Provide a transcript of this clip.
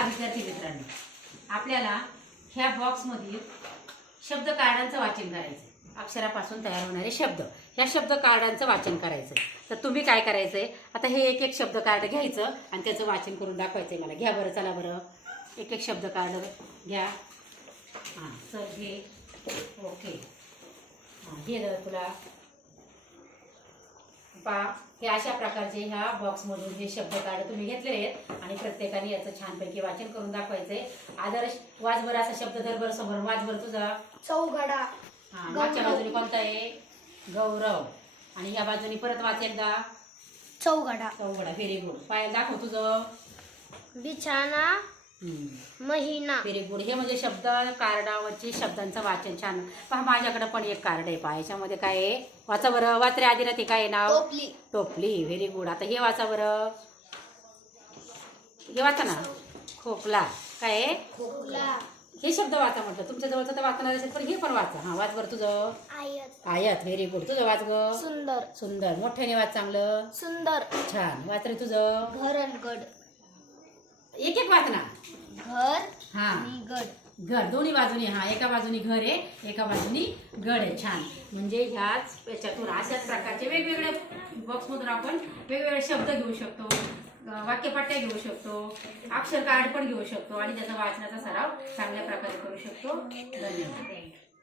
पहा विद्यार्थी मित्रांनो आपल्याला ह्या बॉक्समधील शब्द कार्डांचं वाचन करायचं अक्षरापासून तयार होणारे शब्द. ह्या शब्द कार्डांचं वाचन करायचं तर तुम्ही काय करायचं आहे आता हे एक एक शब्द कार्ड घ्यायचं आणि त्याचं वाचन करून दाखवायचं आहे मला. घ्या बरं चला बरं. एक एक शब्द कार्ड घ्या. हां चल घे. ओके. हां घे तुला. पा. हे अशा प्रकारचे ह्या बॉक्समधून हे शब्द कार्ड तुम्ही घेतलेले आहेत. आणि प्रत्येकाने याचं छानपैकी वाचन करून दाखवायचंय. आदर्श वाजभर असा शब्द धर बरं समोर. वाजभर तुझा. चौघडा. हा मागच्या बाजूने कोणता आहे? गौरव. आणि या बाजूने परत वाच एकदा. चौघडा. चौघडा. व्हेरी गुड पाय दाखव तुझं. बिछाना. महिना. व्हेरी गुड हे म्हणजे शब्द कार्डावरची शब्दांचं वाचन. छान. पहा माझ्याकडे पण एक कार्ड आहे पहा. याच्यामध्ये काय आहे? वाचा बरं. वाच रे आधी ते काय आहे नाव? टोपली. टोपली. व्हेरी गुड आता हे वाचा बरं. हे वाचा ना. खोकला. काय आहे? खोकला. हे शब्द वाचा म्हटलं. तुमच्या जवळचं तर वाचणार असेल पण हे पण वाचा. हा वाच बरं तुझं. आयत. आयत. व्हेरी गुड तुझं वाच ग. सुंदर. सुंदर. मोठ्याने वाच चांगलं. सुंदर. छान. वाच रे तुझं. घरणगड एक एक वाच ना. घर हा. आणि गड. घर दोन्ही बाजूनी हा एका बाजूनी घर आहे एका बाजूनी गड आहे छान. म्हणजे ह्याच याच्यातून अशाच प्रकारचे वेगवेगळे बॉक्समधून आपण वेगवेगळे शब्द घेऊ शकतो अं, वाक्यपट्ट्या घेऊ शकतो अक्षर कार्ड पण घेऊ शकतो आणि त्याचा वाचनाचा सराव चांगल्या प्रकारे करू शकतो. धन्यवाद.